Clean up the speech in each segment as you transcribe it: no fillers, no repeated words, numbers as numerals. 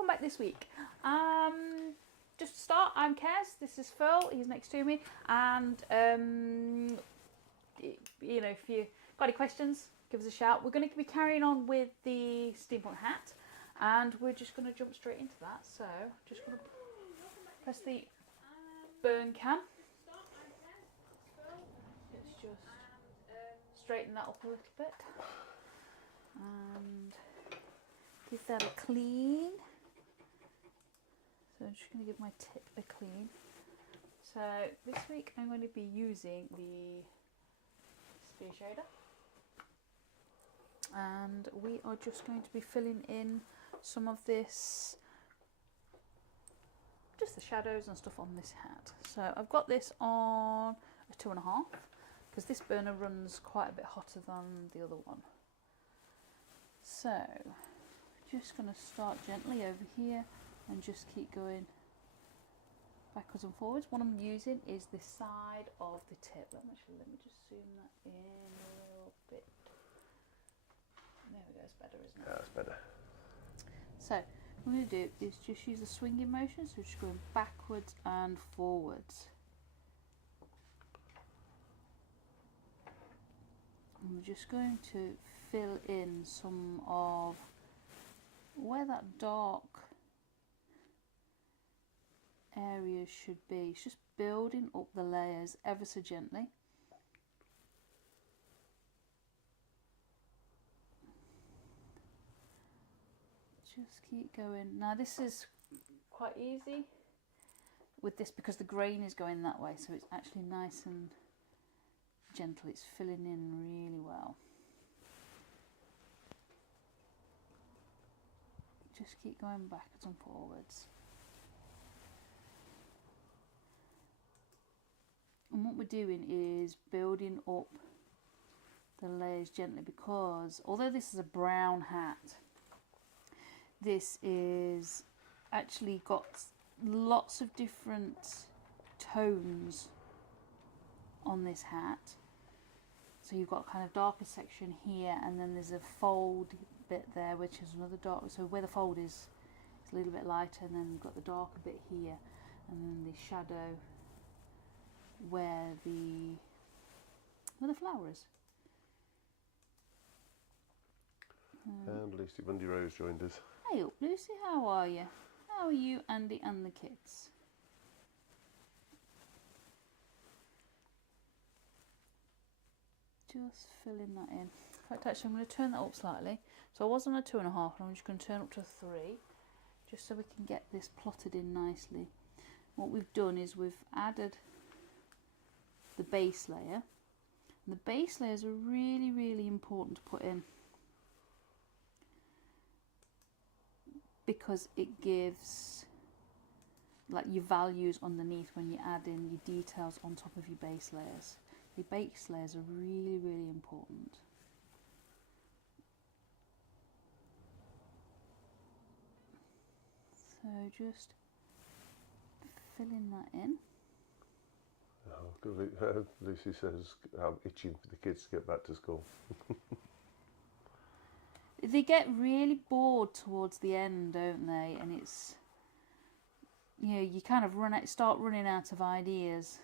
welcome back this week. Just to start, I'm Kez, this is Phil, he's next to me, and you know, if you got any questions, give us a shout. We're going to be carrying on with the Steampunk Hat, and we're just going to jump straight into that. So, just going to press the burn cam. Let's just straighten that up a little bit and give that a clean. So I'm just going to give my tip a clean. So this week I'm going to be using the spear shader, and we are just going to be filling in some of this, just the shadows and stuff on this hat. So I've got this on a 2.5 because this burner runs quite a bit hotter than the other one. So just going to start gently over here and just keep going backwards and forwards. What I'm using is this side of the tip. Let me just zoom that in a little bit. There we go, it's better, isn't it? Yeah, that's better. So what I'm going to do is just use a swinging motion, so just going backwards and forwards. And we're just going to fill in some of where that dark areas should be. It's just building up the layers ever so gently. Just keep going. Now this is quite easy with this because the grain is going that way, so it's actually nice and gentle. It's filling in really well. Just keep going backwards and forwards. And what we're doing is building up the layers gently, because although this is a brown hat, this is actually got lots of different tones on this hat. So you've got kind of darker section here, and then there's a fold bit there, which is another dark. So where the fold is, it's a little bit lighter, and then you've got the darker bit here, and then the shadow where the flower is. And Lucy Bundy Rose joined us. Hey up, Lucy, how are you? How are you, Andy, and the kids? Just filling that in. In fact, actually, I'm going to turn that up slightly. So I was on a 2.5, and I'm just going to turn up to a 3, just so we can get this plotted in nicely. What we've done is we've added the base layer. And the base layers are really, really important to put in, because it gives like your values underneath when you add in your details on top of your base layers. Your base layers are really, really important. So just filling that in. Oh, Lucy says I'm itching for the kids to get back to school. They get really bored towards the end, don't they? And it's, you know, you kind of start running out of ideas,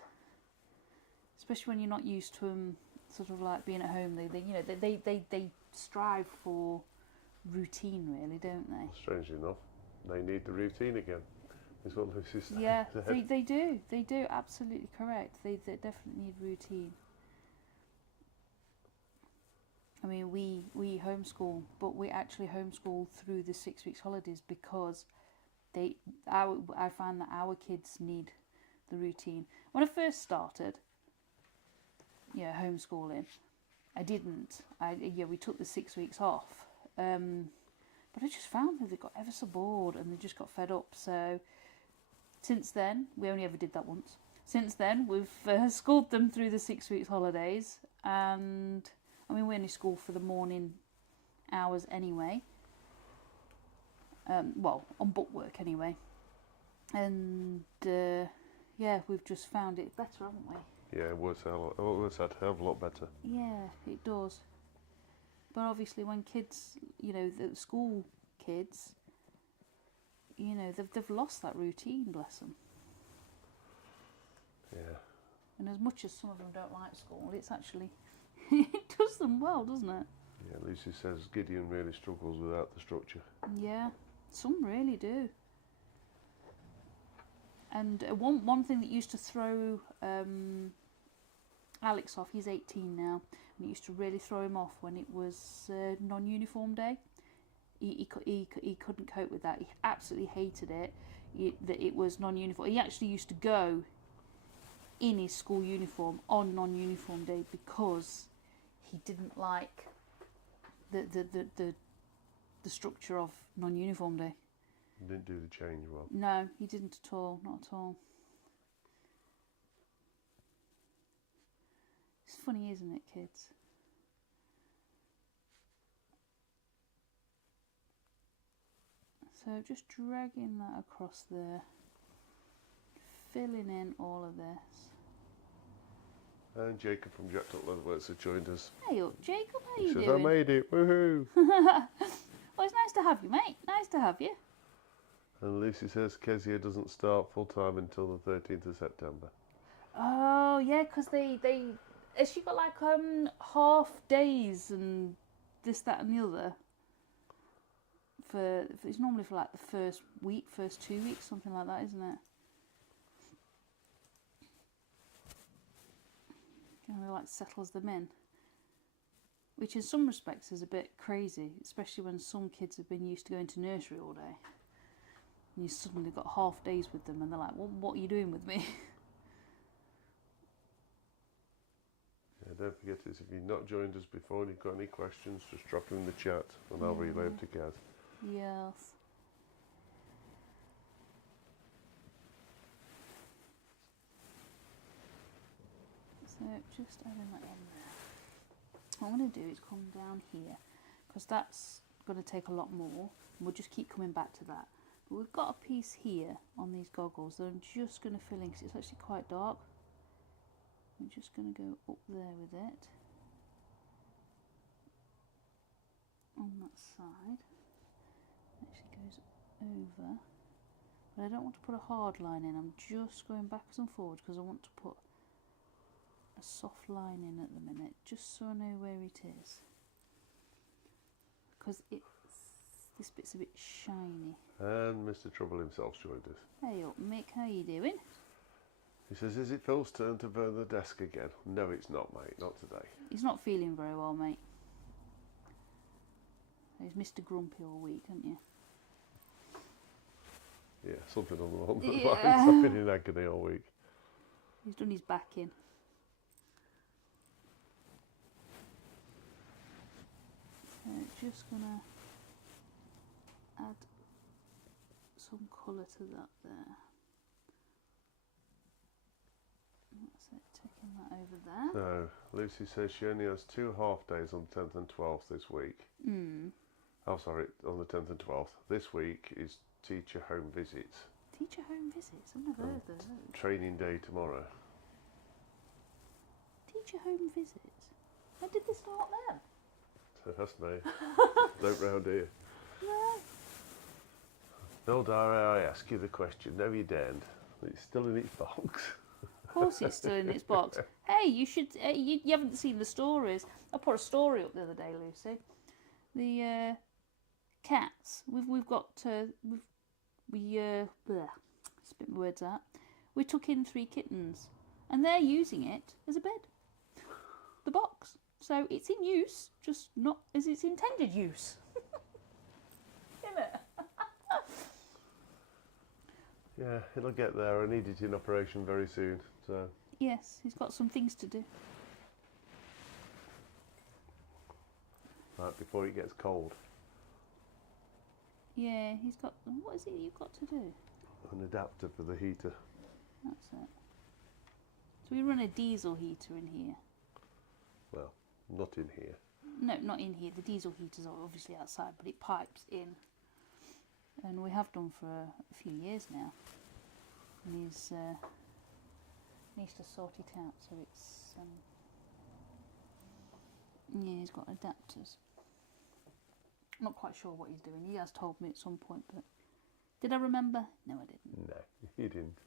especially when you're not used to them sort of like being at home. They strive for routine, really, don't they? Strangely enough, they need the routine again, is what Lucy said. Yeah, they do. They do, absolutely correct. They definitely need routine. I mean, we homeschool, but we actually homeschool through the 6 weeks holidays because I find that our kids need the routine. When I first started, homeschooling, I didn't. We took the 6 weeks off, but I just found that they got ever so bored and they just got fed up. So since then, we only ever did that once. Since then, we've schooled them through the 6 weeks holidays, and I mean, we only school for the morning hours anyway. Well, on book work anyway. And we've just found it better, haven't we? Yeah, it works out a hell of a lot better. Yeah, it does. But obviously when kids, the school kids, you know, they've lost that routine, bless them. Yeah. And as much as some of them don't like school, it's actually, it does them well, doesn't it? Yeah, Lucy says Gideon really struggles without the structure. Yeah, some really do. And one thing that used to throw Alex off, he's 18 now, and it used to really throw him off when it was non-uniform day. He couldn't cope with that. He absolutely hated it, that it was non-uniform. He actually used to go in his school uniform on non-uniform day because he didn't like the structure of non-uniform day. He didn't do the change well. No, he didn't at all. Not at all. It's funny, isn't it, kids? So just dragging that across there, filling in all of this. And Jacob from Jacked Up Leatherworks has joined us. Hey up, Jacob, how He you says, doing? I made it, woohoo! Well, it's nice to have you, mate. Nice to have you. And Lucy says Kezia doesn't start full time until the 13th of September. Oh, yeah, because they has she got like half days and this, that and the other? It's normally for like the first 2 weeks, something like that, isn't it? Kind of like settles them in, which in some respects is a bit crazy, especially when some kids have been used to going to nursery all day, and you suddenly got half days with them, and they're like, "Well, what are you doing with me?" Yeah, don't forget this, if you've not joined us before and you've got any questions, just drop them in the chat and I'll relay them to Kez. Yes. So just adding that in there. What I'm going to do is come down here, because that's going to take a lot more, and we'll just keep coming back to that. But we've got a piece here on these goggles that I'm just going to fill in, because it's actually quite dark. I'm just going to go up there with it, on that side. It actually goes over, but I don't want to put a hard line in. I'm just going backwards and forwards because I want to put a soft line in at the minute, just so I know where it is, because this bit's a bit shiny. And Mr. Trouble himself joined us. Hey up, Mick, how you doing? He says, is it Phil's turn to burn the desk again? No, it's not, mate, not today. He's not feeling very well, mate. He's Mr. Grumpy all week, haven't you? Yeah, something along the Yeah. lines. I've been in agony all week. He's done his back in. So just gonna add some colour to that there. That's it, taking that over there. So, Lucy says she only has 2 half days on the 10th and 12th this week. Oh, sorry, on the 10th and 12th. This week is teacher home visits. Teacher home visits? I've never heard of those. Training day tomorrow. Teacher home visits? When did this start then? So that's no. Don't round here. No. No, Dara, I ask you the question. No, you daren't. It's still in its box. Of course it's still in its box. Hey, you should. You haven't seen the stories. I put a story up the other day, Lucy. The cats. We've got bleh, spit my words out. We took in 3 kittens, and they're using it as a bed. The box. So it's in use, just not as its intended use. Isn't it? Yeah, it'll get there. I need it in operation very soon. So Yes, he's got some things to do. right before it gets cold. Yeah, he's got. What is it you've got to do? An adapter for the heater. That's it. So we run a diesel heater in here. Well, not in here. No, not in here. The diesel heaters are obviously outside, but it pipes in. And we have done for a few years now. And he's needs to sort it out, so it's yeah, he's got adapters. I'm not quite sure what he's doing. He has told me at some point, but Did I remember? No, I didn't. No, you didn't.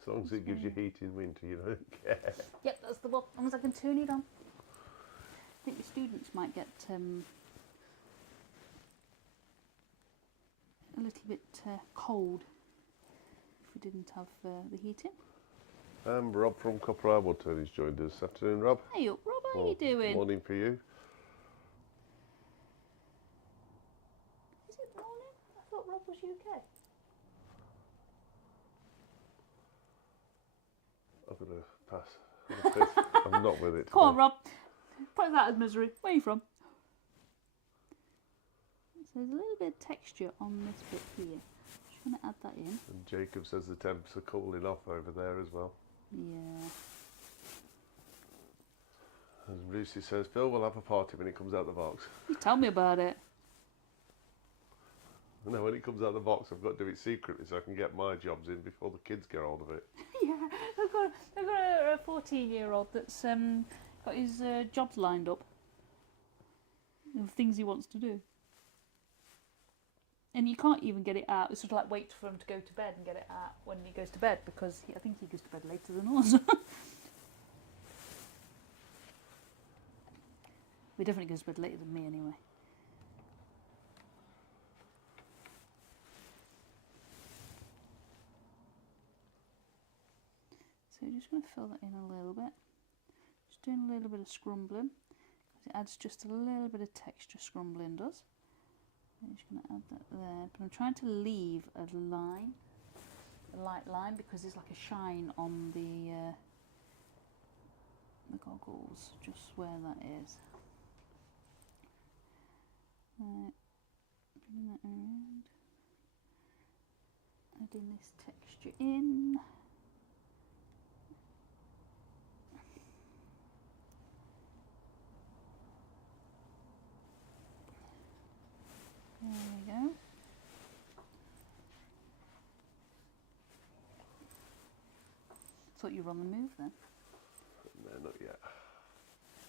As long as it gives you heat in winter, you don't care. Yep, that's the one. As long as I can turn it on. I think the students might get a little bit cold if we didn't have the heating. Rob from Copper Arbleton has joined us this afternoon. Rob. Hey up, Rob, how you doing? Morning for you. Is it morning? I thought Rob was UK. I've got to pass. I'm not with it. Come on, Rob. Put that as misery. Where are you from? So there's a little bit of texture on this bit here. Just going to add that in. And Jacob says the temps are cooling off over there as well. Yeah. And Lucy says, Phil will have a party when it comes out the box. You tell me about it. No, when it comes out the box, I've got to do it secretly so I can get my jobs in before the kids get hold of it. Yeah, I've got a 14-year-old that's got his jobs lined up of things he wants to do. And you can't even get it out. It's sort of like wait for him to go to bed and get it out when he goes to bed, because I think he goes to bed later than us. He definitely goes to bed later than me anyway. So just going to fill that in a little bit. Just doing a little bit of scrumbling, because it adds just a little bit of texture, scrumbling does. I'm just going to add that there, but I'm trying to leave a line, a light line, because there's like a shine on the goggles, just where that is. Right, bring that around, adding this texture in. There we go. Thought you were on the move then. No, not yet.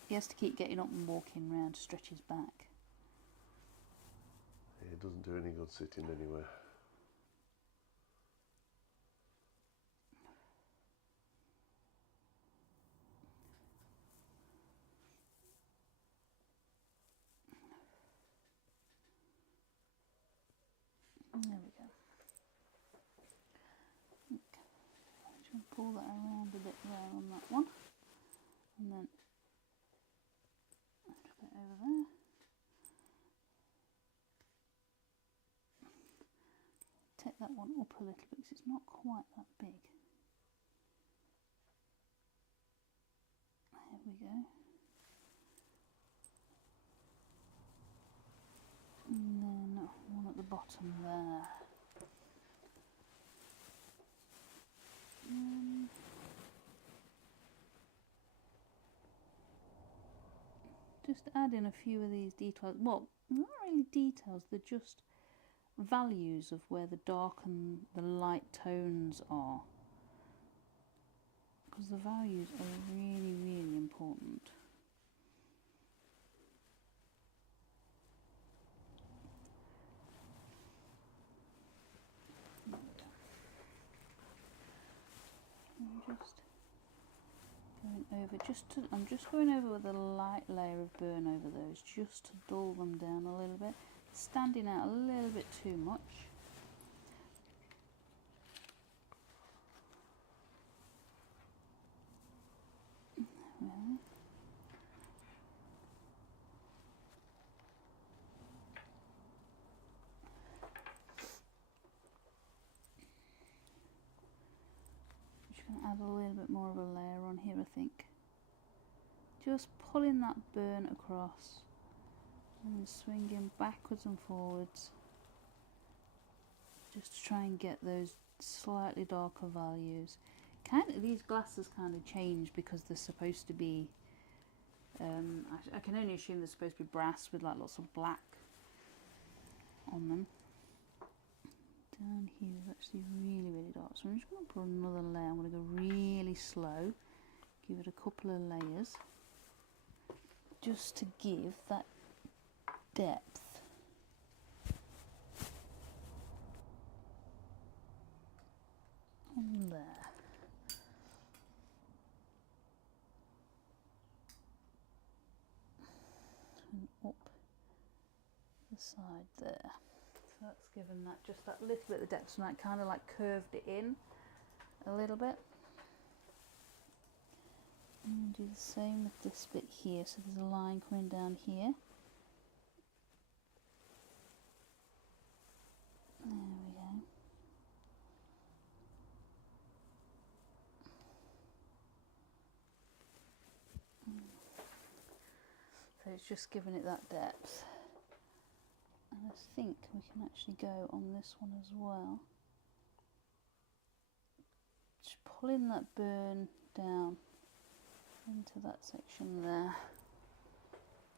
He has to keep getting up and walking round to stretch his back. It doesn't do any good sitting anywhere. There we go. Okay. I'm just going to pull that around a bit there on that one. And then a little bit over there. Take that one up a little bit because it's not quite that big. There we go. And then one at the bottom there. Just add in a few of these details. Well, not really details, they're just values of where the dark and the light tones are. Because the values are really, really important. I'm just going over with a light layer of burn over those, just to dull them down a little bit. Standing out a little bit too much. Really. Just going to add a little bit more of a layer on here, I think. Just pulling that burn across and swinging backwards and forwards, just to try and get those slightly darker values. These glasses kind of change because they're supposed to be, I can only assume they're supposed to be brass with like lots of black on them. Down here is actually really, really dark, so I'm just going to put another layer. I'm going to go really slow, give it a couple of layers, just to give that depth. on there. And up the side there. So that's given that just that little bit of depth, and that kind of like curved it in a little bit. And do the same with this bit here. So there's a line coming down here. There we go. So it's just giving it that depth. And I think we can actually go on this one as well. Just pulling that burn down into that section there.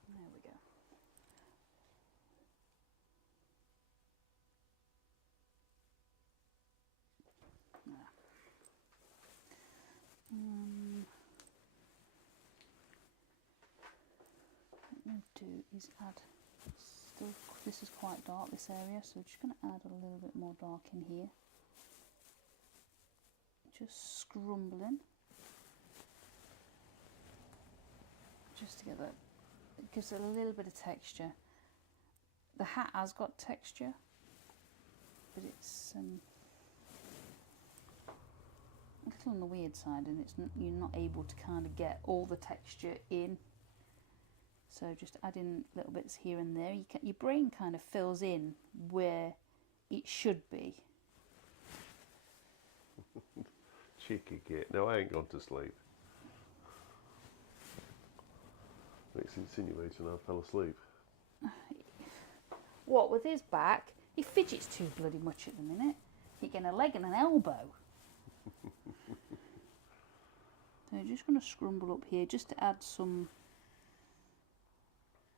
There we go. What I'm going to do is add, still, this is quite dark, this area, so we're just going to add a little bit more dark in here. Just scrumbling. Just to get that, it gives it a little bit of texture. The hat has got texture, but it's a little on the weird side, and you're not able to kind of get all the texture in. So just adding little bits here and there, your brain kind of fills in where it should be. Cheeky git. No, I ain't gone to sleep. It's insinuating I fell asleep. What, with his back? He fidgets too bloody much at the minute. He's getting a leg and an elbow. So I'm just going to scrumble up here just to add some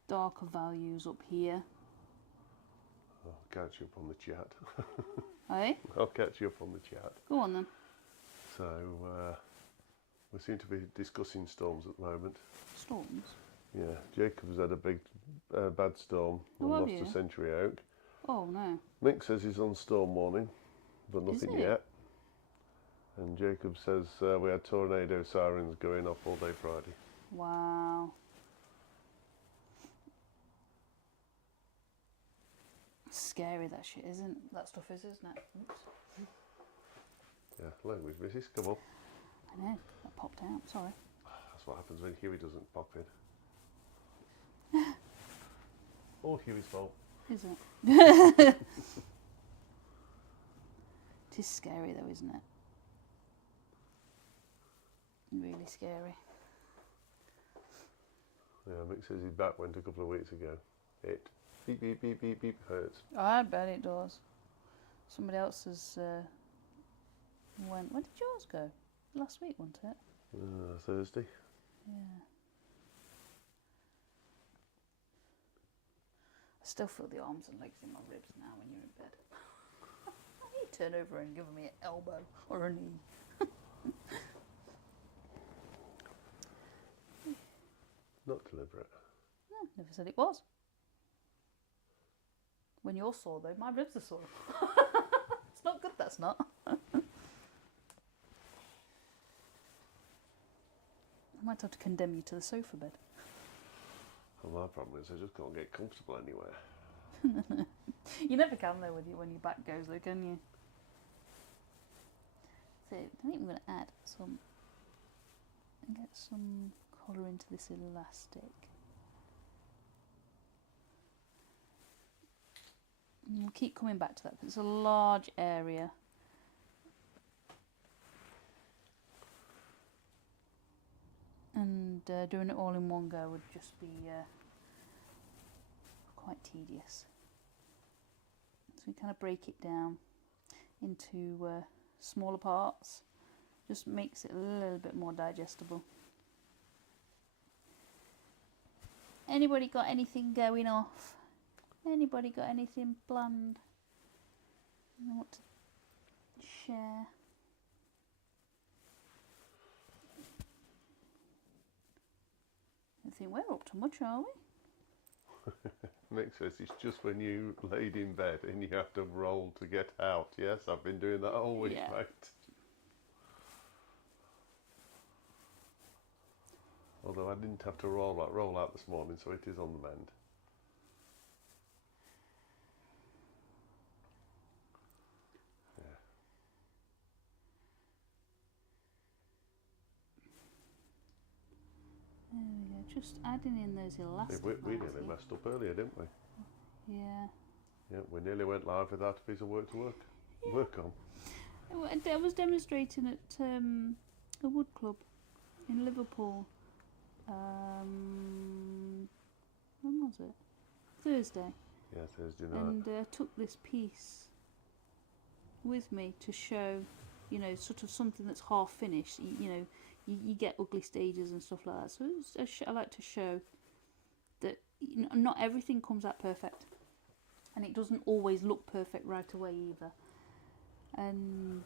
darker values up here. I'll catch you up on the chat. Hey? I'll catch you up on the chat. Go on then. So, we seem to be discussing storms at the moment. Storms? Yeah, Jacob's had a big, bad storm and Oh, lost have a you? century oak. Oh no. Mick says he's on storm warning, but Is nothing it? yet. And Jacob says we had tornado sirens going off all day Friday. Wow. Scary that shit, isn't that stuff isn't it? Oops. Yeah, language, missus, come on. I know, that popped out, sorry. That's what happens when Huey doesn't pop in. All Huey's fault. Is it? It is scary though, isn't it? Really scary. Yeah, Mick says his back went a couple of weeks ago. It beep beep beep beep beep hurts. I bet it does. Somebody else's went. When did yours go? Last week, wasn't it? Thursday. Yeah. I still feel the arms and legs in my ribs now when you're in bed. You turn over and give me an elbow or a knee. Not deliberate. No, never said it was. When you're sore though, my ribs are sore. It's not good, that's not. I might have to condemn you to the sofa bed. Well, my problem is I just can't get comfortable anywhere. You never can though with you when your back goes though, can you? So I think I'm going to add some, and get some colour into this elastic. And we'll keep coming back to that because it's a large area. And doing it all in one go would just be quite tedious. So we kind of break it down into smaller parts. Just makes it a little bit more digestible. Anybody got anything going off? Anybody got anything planned? You want to share? I think we're up to much, are we? Mick says it's just when you laid in bed and you have to roll to get out. Yes, I've been doing that all week, Yeah. mate. Although I didn't have to roll out this morning, so it is on the mend. There we go, just adding in those elastic We lines nearly here. messed up earlier, didn't we? Yeah. Yeah, we nearly went live without a piece of work to work on. I was demonstrating at a wood club in Liverpool. When was it? Thursday. Yeah, Thursday night. And took this piece with me to show, you know, sort of something that's half finished. You get ugly stages and stuff like that. So I like to show that not everything comes out perfect, and it doesn't always look perfect right away either. And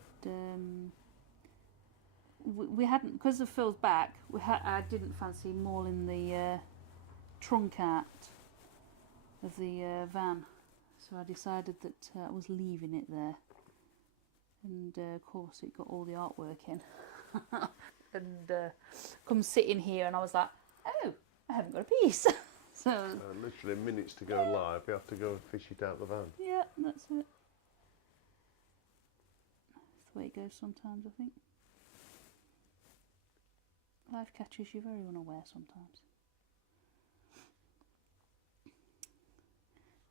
we hadn't, because of Phil's back, I didn't fancy mauling the trunk out of the van, so I decided that I was leaving it there. And of course it got all the artwork in. And come sit in here and I was like, oh, I haven't got a piece. So literally minutes to go live, you have to go and fish it out the van. yeah, that's it. That's the way it goes sometimes, I think. Life catches you very unaware sometimes.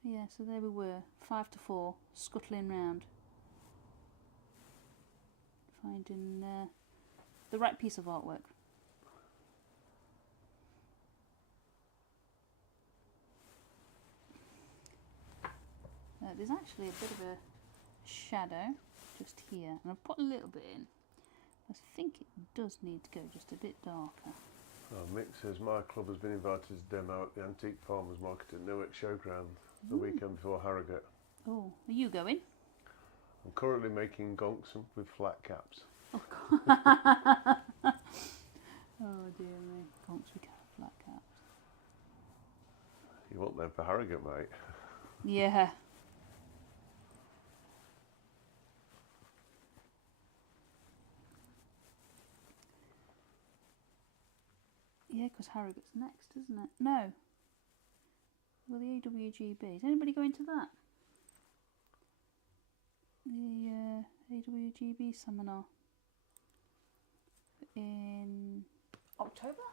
Yeah, so there we were, 5 to 4, scuttling round, finding the right piece of artwork. There's actually a bit of a shadow just here, and I've put a little bit in. I think it does need to go just a bit darker. Oh, Mick says my club has been invited to demo at the Antique Farmers Market at Newark Showground the weekend before Harrogate. Oh, are you going? I'm currently making gonks with flat caps. Oh, God. Oh dear me, conks with flat caps. You want them for Harrogate, mate? Yeah. Yeah, because Harrogate's next, isn't it? No. Well, the AWGB. Is anybody going to that? The AWGB seminar in October?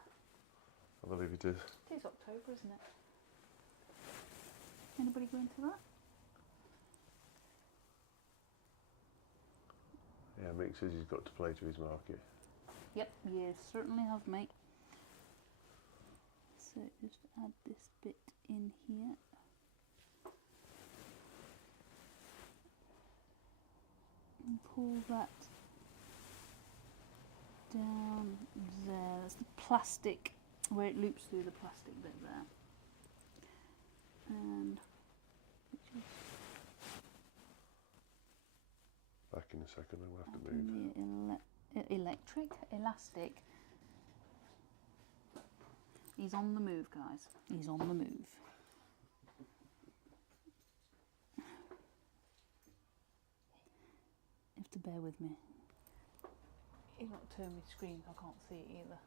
I believe it is. It is October, isn't it? Anybody going to that? Yeah, Mick says he's got to play to his market. Yep, you certainly have, mate. So just add this bit in here. And pull that down there. That's the plastic, where it loops through the plastic bit there. And Back in a second, then we'll have to move. the elastic. He's on the move, guys. He's on the move. You have to bear with me. He's not turning my screen, so I can't see it either.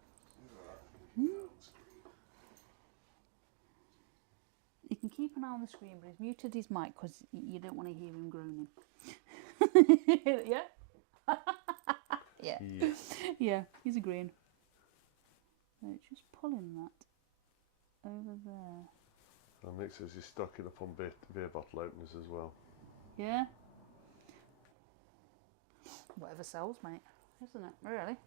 You can keep an eye on the screen, but he's muted his mic because you don't want to hear him groaning. Yeah? Yeah. Yeah, he's agreeing. So just pulling that over there. And Mick says he's stocking up on beer bottle openers as well. Yeah? Whatever sells, mate, isn't it? Really?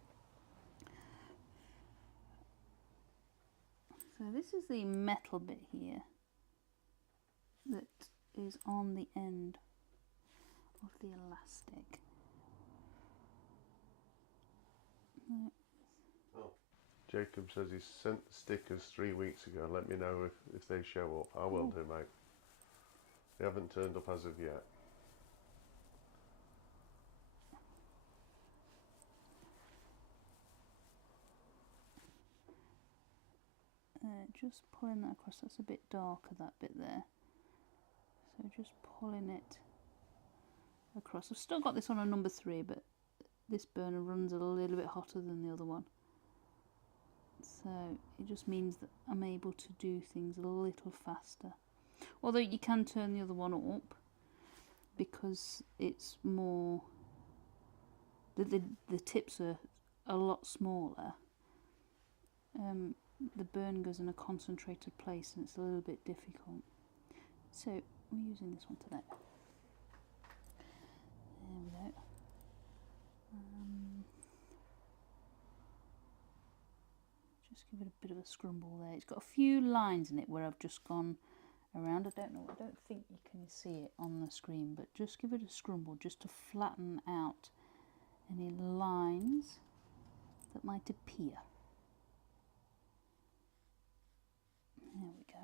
So this is the metal bit here that is on the end of the elastic. Oh. Jacob says he sent stickers 3 weeks ago. Let me know if they show up. I will do, mate. They haven't turned up as of yet. Just pulling that across. That's a bit darker, that bit there. So just pulling it across. I've still got this on a number 3, but this burner runs a little bit hotter than the other one. So it just means that I'm able to do things a little faster. Although you can turn the other one up because it's more, the tips are a lot smaller. The burn goes in a concentrated place and it's a little bit difficult. So I'm using this one today. There we go. Just give it a bit of a scrumble there. It's got a few lines in it where I've just gone around. I don't think you can see it on the screen, but just give it a scrumble just to flatten out any lines that might appear. There we go.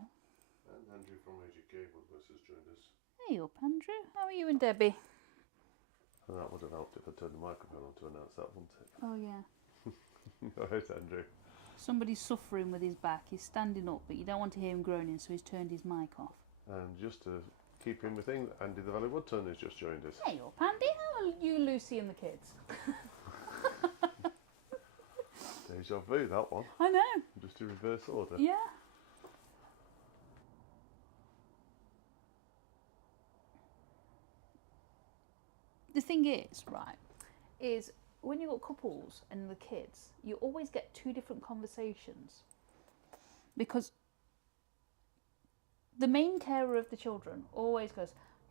And Andrew from Agent Gables has joined us. Hey up, Andrew. How are you and Debbie? And that would have helped if I turned the microphone on to announce that, wouldn't it? Oh yeah. All right, Andrew. Somebody's suffering with his back. He's standing up, but you don't want to hear him groaning, so he's turned his mic off. And just to keep in with things, Andy the Valley Woodturner has just joined us. Hey up, Andy. How are you, Lucy, and the kids? Deja vu, that one. I know. Just in reverse order. Yeah. The thing is, right, is when you've got couples and the kids, you always get two different conversations. Because the main carer of the children always goes,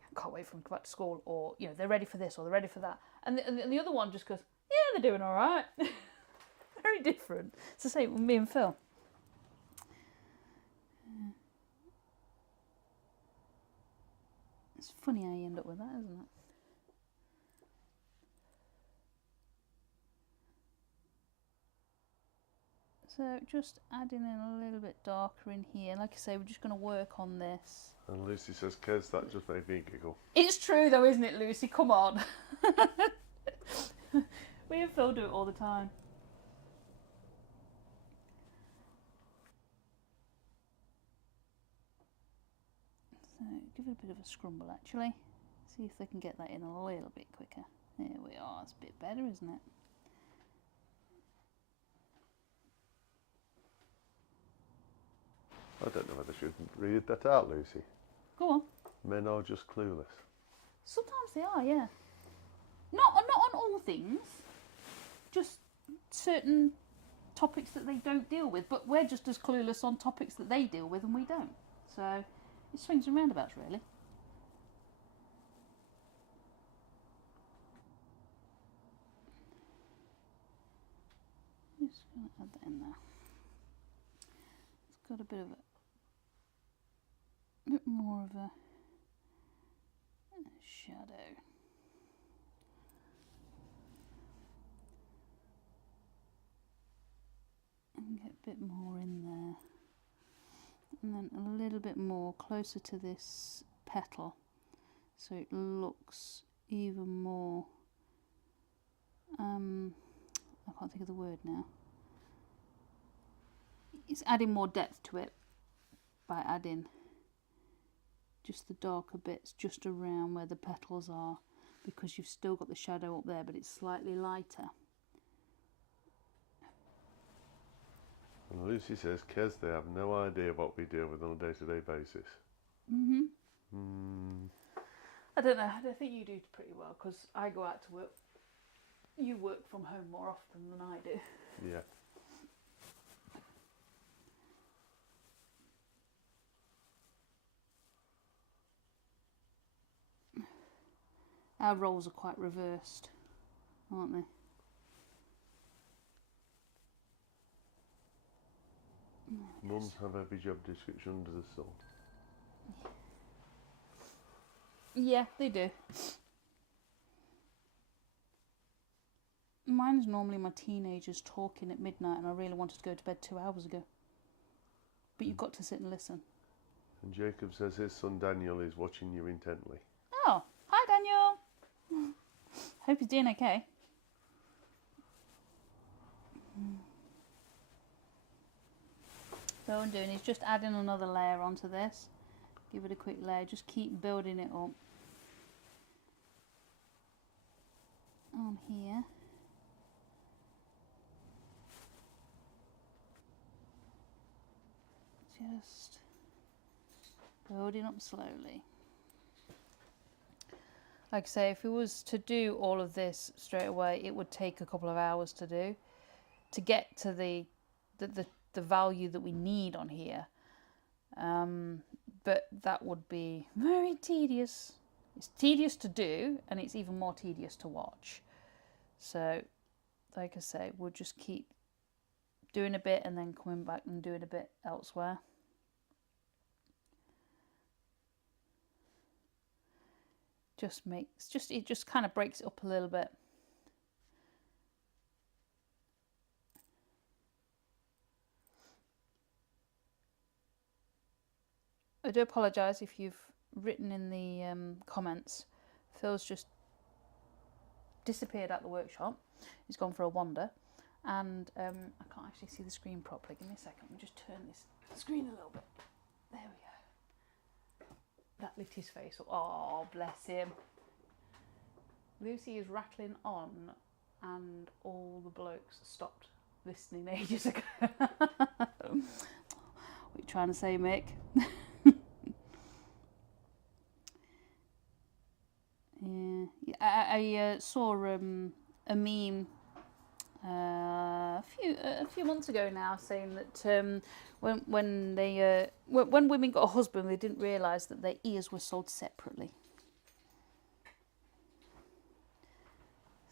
I can't wait for them to go back to school, or, you know, they're ready for this or they're ready for that. And the other one just goes, yeah, they're doing all right. Very different. It's the same with me and Phil. It's funny how you end up with that, isn't it? So just adding in a little bit darker in here. Like I say, we're just going to work on this. And Lucy says, Kez, that just made me giggle. It's true though, isn't it, Lucy? Come on. We and Phil do it all the time. So give it a bit of a scrumble actually. See if they can get that in a little bit quicker. There we are. It's a bit better, isn't it? I don't know whether I should read that out, Lucy. Go on. Men are just clueless. Sometimes they are, yeah. Not on all things. Just certain topics that they don't deal with. But we're just as clueless on topics that they deal with and we don't. So it swings and roundabouts, really. Just going to add that in there. It's got a bit more of a shadow. And get a bit more in there. And then a little bit more closer to this petal. So it looks even more, I can't think of the word now. It's adding more depth to it by adding just the darker bits just around where the petals are, because you've still got the shadow up there but it's slightly lighter. And Lucy says, Kez, they have no idea what we deal with on a day-to-day basis. I don't know, I think you do pretty well because I go out to work. You work from home more often than I do. Yeah. Our roles are quite reversed, aren't they? Mums have every job description under the sun. Yeah, they do. Mine's normally my teenagers talking at midnight and I really wanted to go to bed 2 hours ago. But you've got to sit and listen. And Jacob says his son Daniel is watching you intently. Oh, hi Daniel! Hope he's doing okay. So what I'm doing is just adding another layer onto this. Give it a quick layer, just keep building it up. On here. Just building up slowly. Like I say, if it was to do all of this straight away, it would take a couple of hours to do, to get to the value that we need on here. But that would be very tedious. It's tedious to do, and it's even more tedious to watch. So, like I say, we'll just keep doing a bit and then coming back and doing a bit elsewhere. It just kind of breaks it up a little bit. I do apologise if you've written in the comments. Phil's just disappeared at the workshop. He's gone for a wander, and I can't actually see the screen properly. Give me a second. Let me just turn this screen a little bit. There we go. That lit his face up. Oh, bless him. Lucy is rattling on, and all the blokes stopped listening ages ago. What are you trying to say, Mick? Yeah, I saw a meme a few months ago now saying that when women got a husband, they didn't realise that their ears were sold separately.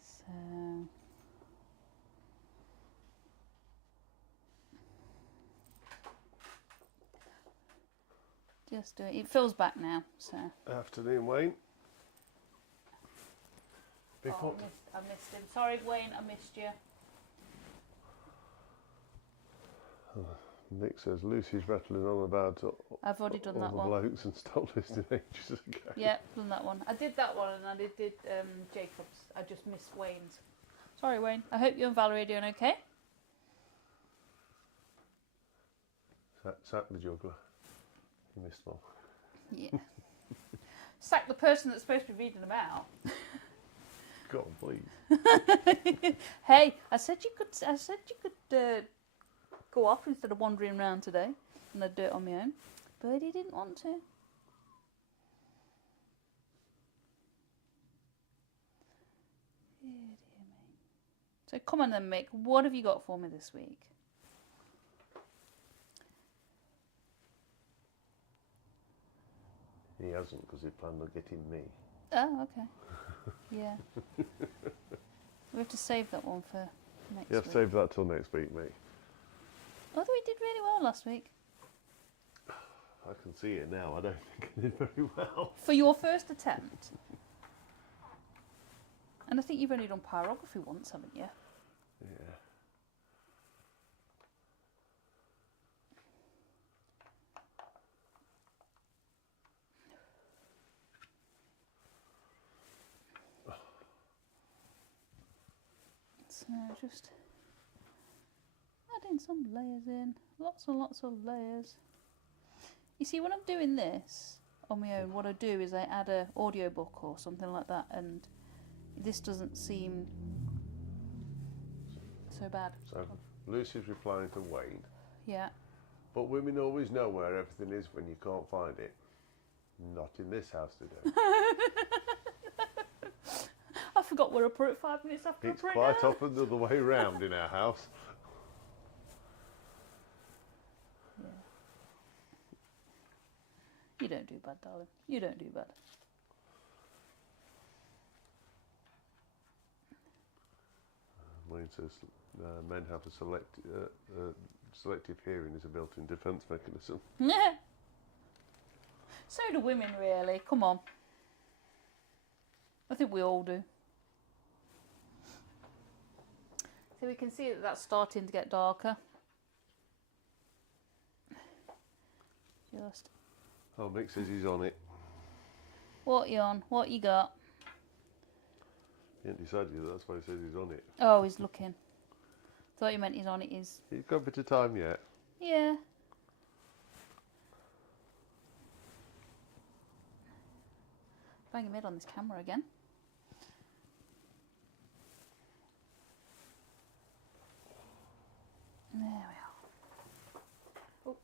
So just do it. It feels back now. So Afternoon, Wayne. oh, I missed him. Sorry, Wayne, I missed you. Nick says Lucy's rattling on about I've already done that all the one. blokes and stopped listening ages ago. Yeah, done that one. I did that one, and I did Jacob's. I just missed Wayne's. Sorry, Wayne. I hope you and Valerie are doing okay. Sack the juggler. You missed one. Yeah. Sack the person that's supposed to be reading them out. Go on, please. Hey, I said you could go off instead of wandering around today, and I'd do it on my own, but he didn't want to. Dear me. So come on then, Mick. What have you got for me this week? He hasn't, because he planned on getting me. Oh, okay. Yeah. We have to save that one for next You have to week. save that till next week, mate. Although we did really well last week. I can see it now. I don't think I did very well. For your first attempt. And I think you've only done pyrography once, haven't you? Yeah. So just adding some layers in. Lots and lots of layers. You see, when I'm doing this on my own, what I do is I add an audiobook or something like that, and this doesn't seem so bad. So Lucy's replying to Wayne. Yeah. But women always know where everything is when you can't find it. Not in this house today. I forgot where I put it 5 minutes after It's I put it quite down. often the other way round in our house. Yeah. You don't do bad, darling. You don't do bad. Wayne says men have a selective hearing is a built-in defence mechanism. Yeah. So do women, really. Come on. I think we all do. So we can see that that's starting to get darker. Just. Oh, Mick says he's on it. What you on? What you got? He hasn't decided yet, that's why he says he's on it. Oh, he's looking. Thought you meant he's on it. He's. He's got a bit of time yet. Yeah. Bang him in on this camera again. There we are. Oh,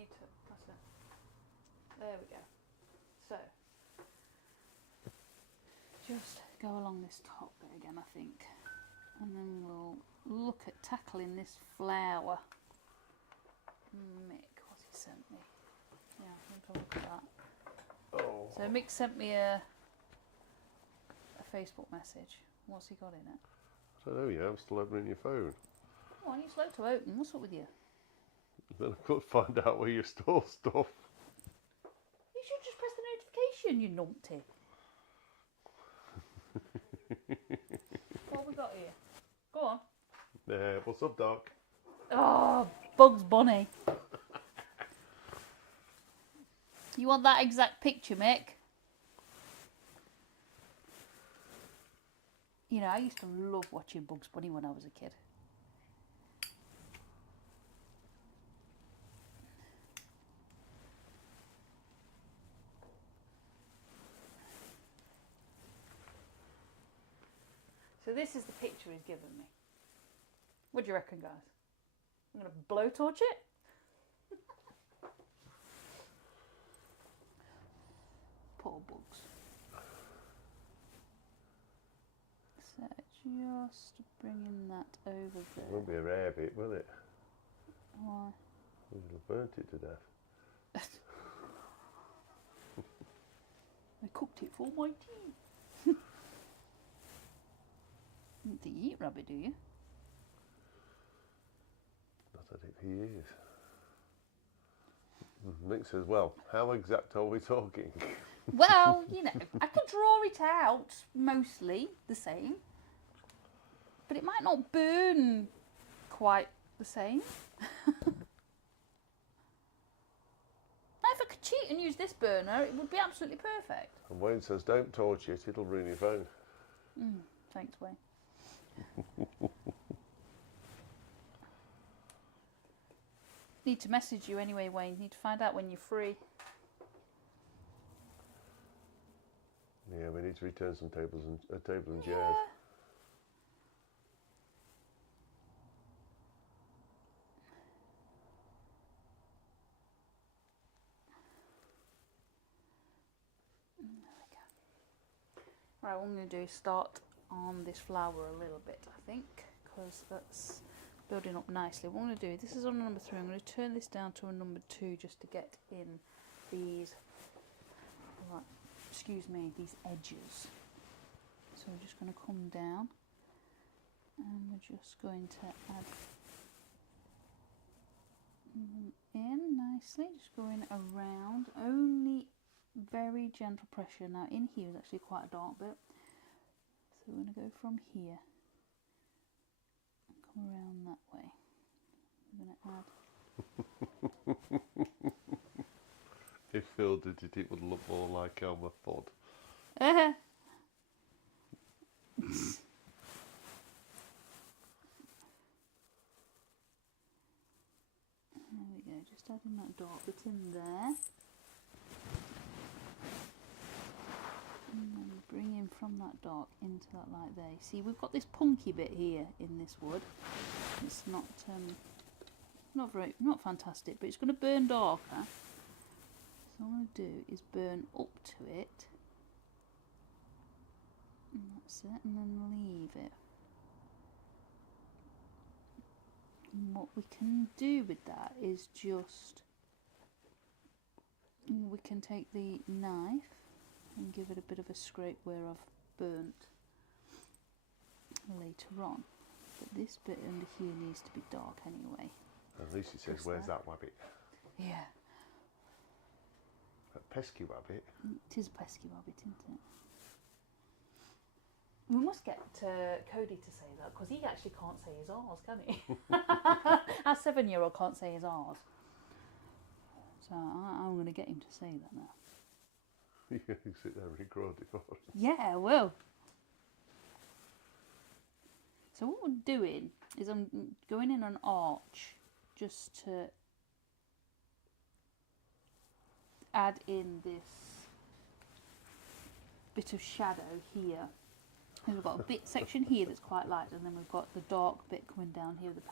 need to, that's it. There we go. So, just go along this top bit again, I think. And then we'll look at tackling this flower. Mick, what's he sent me? Yeah, I think I'll look at that. Oh. So Mick sent me a Facebook message. What's he got in it? I don't know yet, I'm still opening your phone. Oh, you're slow to open. What's up with you? Then I've got to find out where you store stuff. You should just press the notification, you numpty. What have we got here? Go on. What's up, Doc? Oh, Bugs Bunny. You want that exact picture, Mick? You know, I used to love watching Bugs Bunny when I was a kid. So this is the picture he's given me. What do you reckon, guys? I'm going to blowtorch it? Poor Bugs. So just bringing that over there. It won't be a rare bit, will it? Why? You'll have burnt it to death. I cooked it for my tea. You don't think you eat rabbit, do you? Not that it he is. Mick says, well, how exact are we talking? Well, you know, I can draw it out mostly the same, but it might not burn quite the same. Now, if I could cheat and use this burner, it would be absolutely perfect. And Wayne says, don't torch it, it'll ruin your phone. Thanks, Wayne. Need to message you anyway, Wayne. Need to find out when you're free. Yeah, we need to return some tables and table and chairs. There we go. Right, what I'm going to do is start on this flower a little bit, I think, because that's building up nicely. What I'm going to do, this is on number 3, I'm going to turn this down to a number 2 just to get in these, right, excuse me, these edges. So we're just going to come down and we're just going to add them in nicely, just going around, only very gentle pressure. Now in here is actually quite a dark bit, so we're going to go from here and come around that way. We're going to add If Phil did it, it would look more like Elmer Fudd. there we go, just adding that dark bit in there. And then bringing from that dark into that light there. See, we've got this punky bit here in this wood. It's not fantastic, but it's going to burn darker. So what I'm going to do is burn up to it. And that's it, and then leave it. And what we can do with that is just, we can take the knife and give it a bit of a scrape where I've burnt later on. But this bit under here needs to be dark anyway. At least it says, Just where's there. that wabbit? Yeah, That pesky wabbit. it is a pesky rabbit, isn't it? We must get Cody to say that, because he actually can't say his R's, can he? Our 7-year-old can't say his R's. So I'm going to get him to say that now. You can sit there and record it for us. Yeah, I will. So what we're doing is I'm going in an arch just to add in this bit of shadow here. And we've got a bit section here that's quite light, and then we've got the dark bit coming down here with the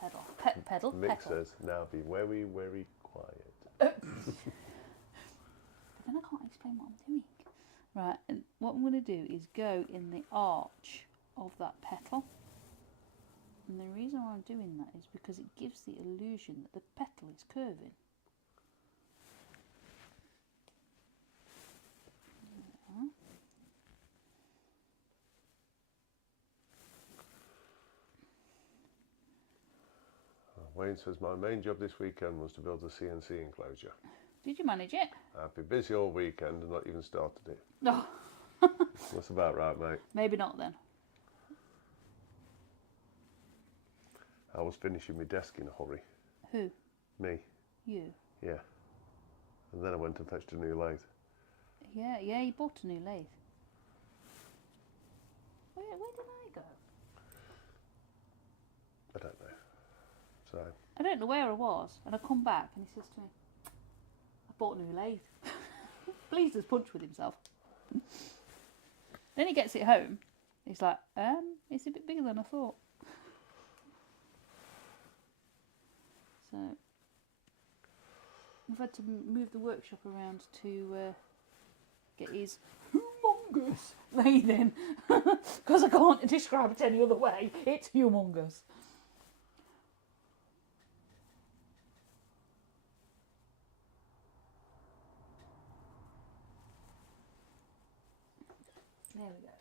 petal. Mick says, now be very, very quiet. But then I can't explain what I'm doing. Right, and what I'm going to do is go in the arch of that petal. And the reason why I'm doing that is because it gives the illusion that the petal is curving. Wayne says, my main job this weekend was to build a CNC enclosure. Did you manage it? I've been busy all weekend and not even started it. No. That's about right, mate. Maybe not then. I was finishing my desk in a hurry. Who? Me. You? Yeah. And then I went and fetched a new lathe. Yeah, you bought a new lathe. Where did I go? I don't know. So I don't know where I was, and I come back and he says to me, I bought a new lathe. Pleased as punch with himself. Then he gets it home. He's like, it's a bit bigger than I thought. So I've had to move the workshop around to get his humongous lathe in. Because I can't describe it any other way. It's humongous. There we go.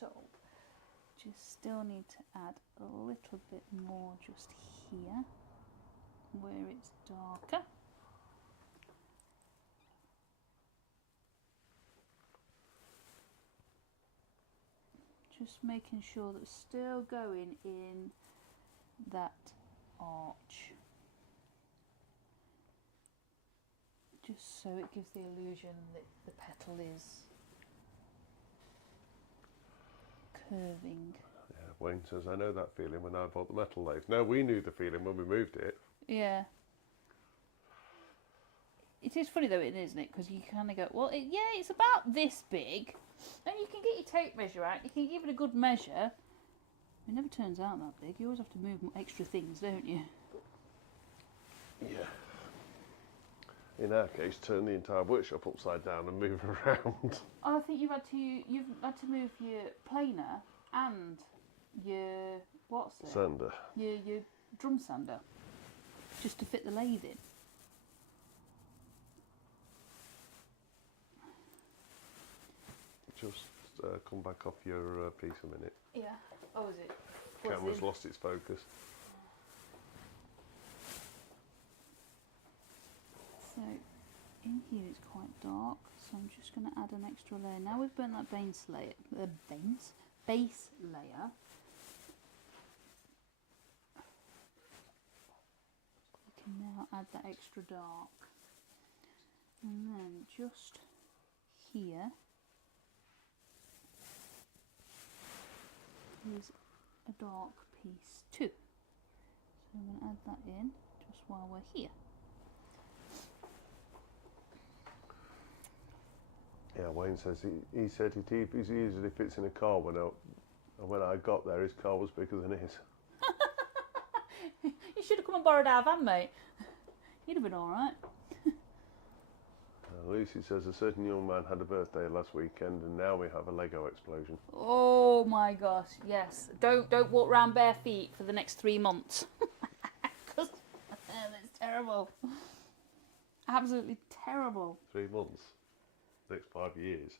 So, just still need to add a little bit more just here, where it's darker. Just making sure that it's still going in that arch. Just so it gives the illusion that the petal is curving. yeah, Wayne says, I know that feeling when I bought the metal lathe. No, we knew the feeling when we moved it. Yeah. It is funny though, isn't it? Because you kind of go, well, it's about this big. And you can get your tape measure out. You can give it a good measure. It never turns out that big. You always have to move extra things, don't you? Yeah. In our case, turn the entire workshop upside down and move around. I think you've had to move your planer and your Sander. Your drum sander, just to fit the lathe in. Just come back off your piece a minute. Yeah. Oh, is it? Camera's lost its focus. So in here it's quite dark, so I'm just going to add an extra layer. Now we've burnt that base layer, we can now add that extra dark. And then just here is a dark piece too. So I'm going to add that in just while we're here. Yeah, Wayne says he said it easily fits in a car when I got there, his car was bigger than his. You should have come and borrowed our van, mate. You'd have been all right. Lucy says a certain young man had a birthday last weekend, and now we have a Lego explosion. Oh my gosh, yes. Don't walk around bare feet for the next 3 months. Because that's terrible. Absolutely terrible. 3 months. Next 5 years.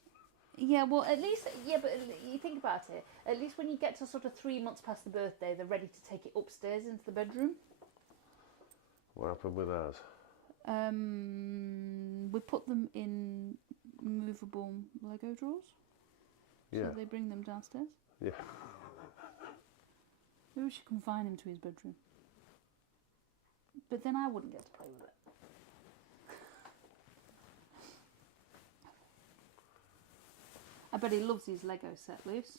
Yeah, well, at least, but you think about it. At least when you get to sort of 3 months past the birthday, they're ready to take it upstairs into the bedroom. What happened with ours? We put them in movable Lego drawers. Yeah. So they bring them downstairs. Yeah. Maybe we should confine him to his bedroom. But then I wouldn't get to play with it. I bet he loves his Lego set loose.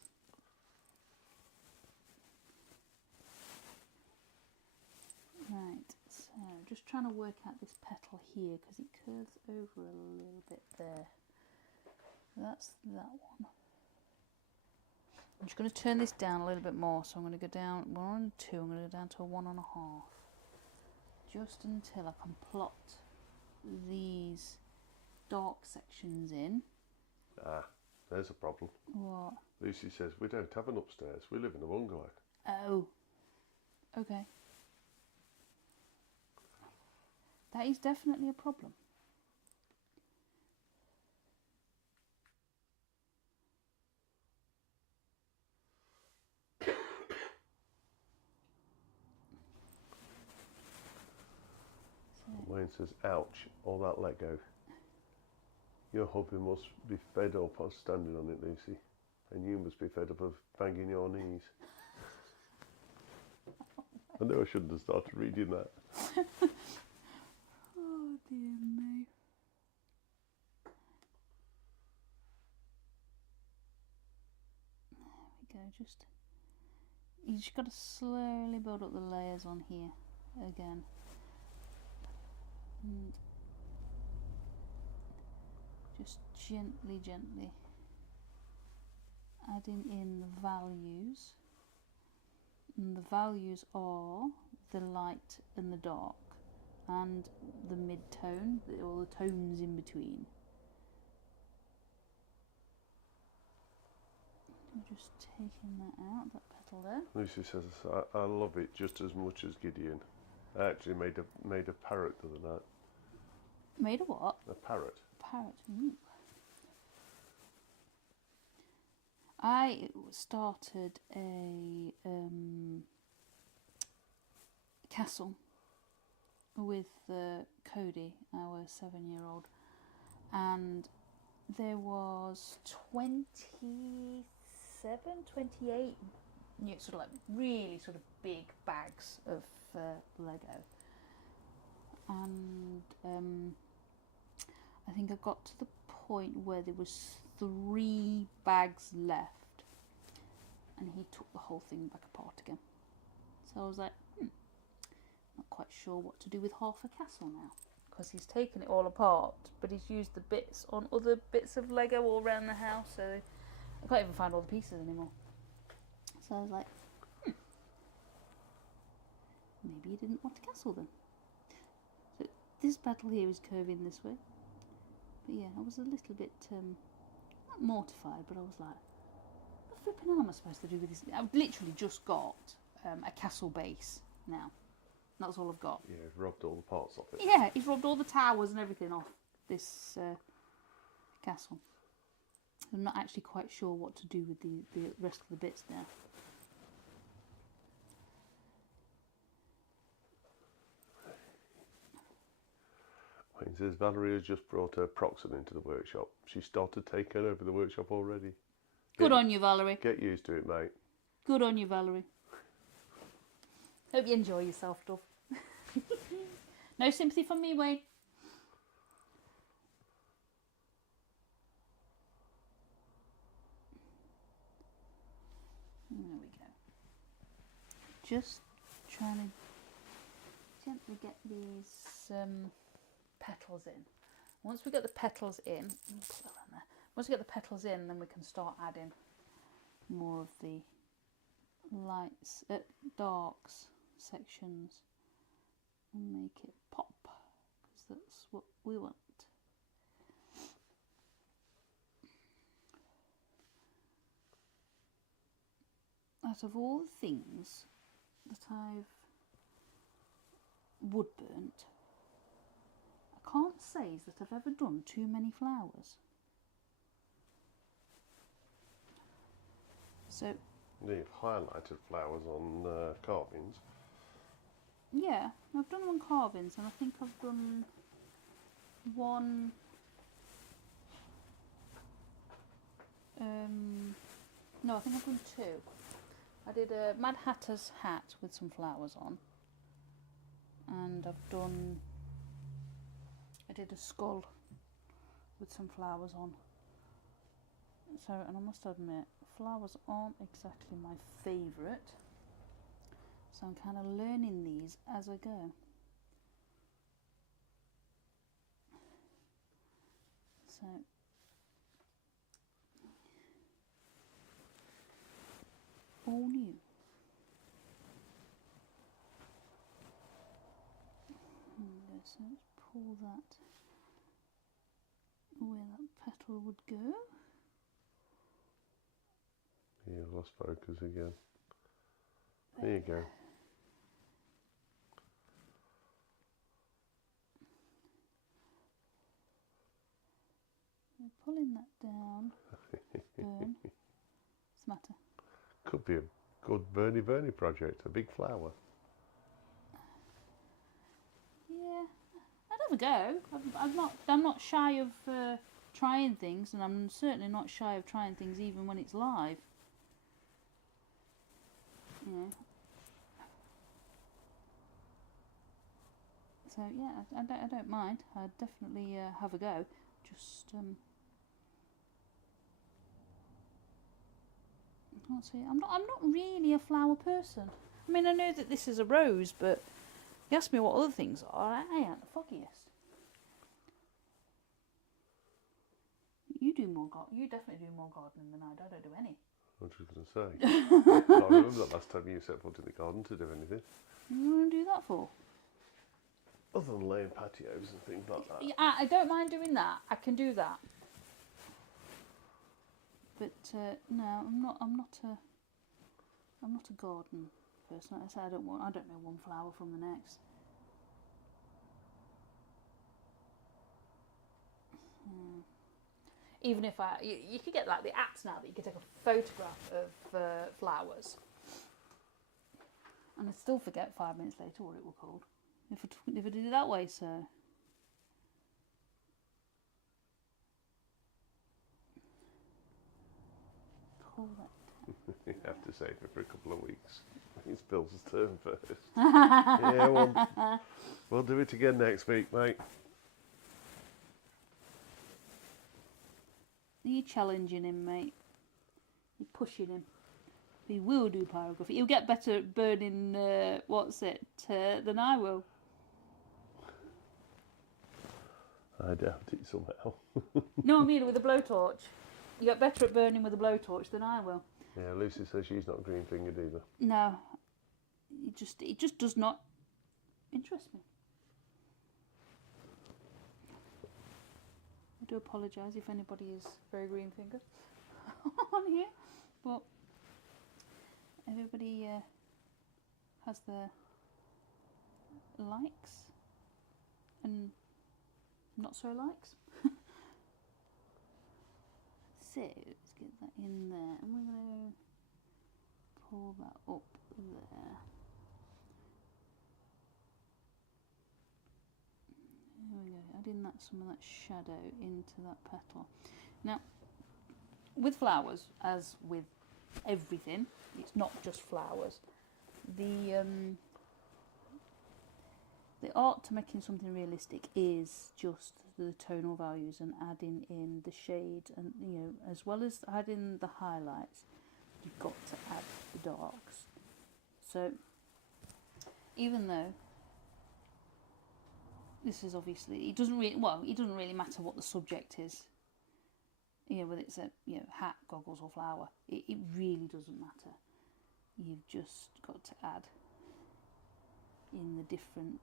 Right, so just trying to work out this petal here because it curves over a little bit there. That's that one. I'm just going to turn this down a little bit more, so I'm going to go down 1 and 2. I'm going to go down to a 1.5. just until I can plot these dark sections in. Ah, there's a problem. What? Lucy says, we don't have an upstairs. We live in a bungalow. Oh. Okay. That is definitely a problem. Wayne says, ouch, all that Lego. Your hubby must be fed up of standing on it, Lucy. And you must be fed up of banging your knees. I know I shouldn't have started reading that. Oh dear me. There we go, you just got to slowly build up the layers on here again. And just gently adding in the values. And the values are the light and the dark and the mid-tone, or the tones in between. I'm just taking that out, that petal there. Lucy says, I love it just as much as Gideon. I actually made a parrot the other night. Made a what? A parrot. Parrot. Ooh. I started a castle with Cody, our 7-year-old, and there was 28 sort of like really sort of big bags of Lego, and I think I got to the point where there was 3 bags left, and he took the whole thing back apart again. So I was like, not quite sure what to do with half a castle now, because he's taken it all apart, but he's used the bits on other bits of Lego all around the house, so I can't even find all the pieces anymore. So I was like, maybe he didn't want a castle then. So this battle here is curving this way. But yeah, I was a little bit, not mortified, but I was like, what the flipping hell am I supposed to do with this? I've literally just got a castle base now. That's all I've got. Yeah, I've robbed all the parts off it. Yeah, he's robbed all the towers and everything off this castle. I'm not actually quite sure what to do with the rest of the bits now. Wayne says, Valerie has just brought her Proxen into the workshop. She started taking over the workshop already. Good on you, Valerie. Get used to it, mate. Good on you, Valerie. Hope you enjoy yourself, Dove. No sympathy from me, Wayne. There we go. Just trying to gently get these petals in. Once we get the petals in, once we get the petals in, then we can start adding more of the lights, darks sections, and make it pop, because that's what we want. Out of all the things that I've wood burnt, I can't say that I've ever done too many flowers. So You've highlighted flowers on carvings. yeah, I've done one carvings, and I think I've done one no, I think I've done 2. I did a Mad Hatter's hat with some flowers on, and I did a skull with some flowers on. So, and I must admit, flowers aren't exactly my favourite, so I'm kind of learning these as I go. So all new. So let's pull that where that petal would go. Yeah, lost focus again. There you go. We're pulling that down. Burn. What's the matter? Could be a good Bernie project, a big flower. Yeah, I'd have a go. I'm not shy of trying things, and I'm certainly not shy of trying things even when it's live. You know. So yeah, I don't mind. I'd definitely have a go. Just can't say I'm not really a flower person. I mean, I know that this is a rose, but you ask me what other things are, I ain't the foggiest. You definitely do more gardening than I do. I don't do any. I was just going to say. I remember the last time you set foot in the garden to do anything. What do you want to do that for? Other than laying patios and things like that. Yeah, I don't mind doing that. I can do that. But no, I'm not a garden person. I say I don't know one flower from the next. Even if you could get like the apps now that you can take a photograph of flowers, and I still forget 5 minutes later what it was called. If I did it that way, so. Pull that down. You have to save it for a couple of weeks. It's Bill's turn first. Yeah, we'll do it again next week, mate. You're challenging him, mate. You're pushing him. He will do pyrography. He'll get better at burning, than I will. I doubt it somehow. No, I mean with a blowtorch. You get better at burning with a blowtorch than I will. Yeah, Lucy says she's not green fingered either. No, it just does not interest me. I do apologise if anybody is very green fingered on here, but everybody has their likes and not so likes. So let's get that in there, and we're going to pull that up there. There we go, adding some of that shadow into that petal. Now, with flowers, as with everything, it's not just flowers. The art to making something realistic is just the tonal values and adding in the shade, and as well as adding the highlights, you've got to add the darks. So even though this is obviously, it doesn't really matter what the subject is, whether it's a hat, goggles or flower, it really doesn't matter. You've just got to add in the different